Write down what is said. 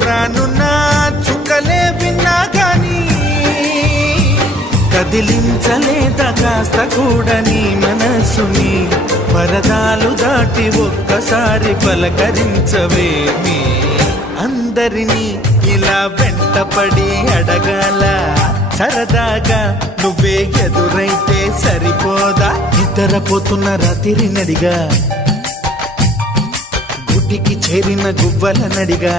దూరానున్న చుక్కలే విన్నా గాని కదిలించలేదా కాస్త కూడా నీ మనసుని పరదాలు దాటి ఒక్కసారి పలకరించవేమి అందరినీ ఇలా వెంటపడి అడగాల సరదాగా నువ్వే ఎదురైతే సరిపోదా నిద్రపోతున్న రాత్రి నడిగా గుటికి చేరిన గువ్వల నడిగా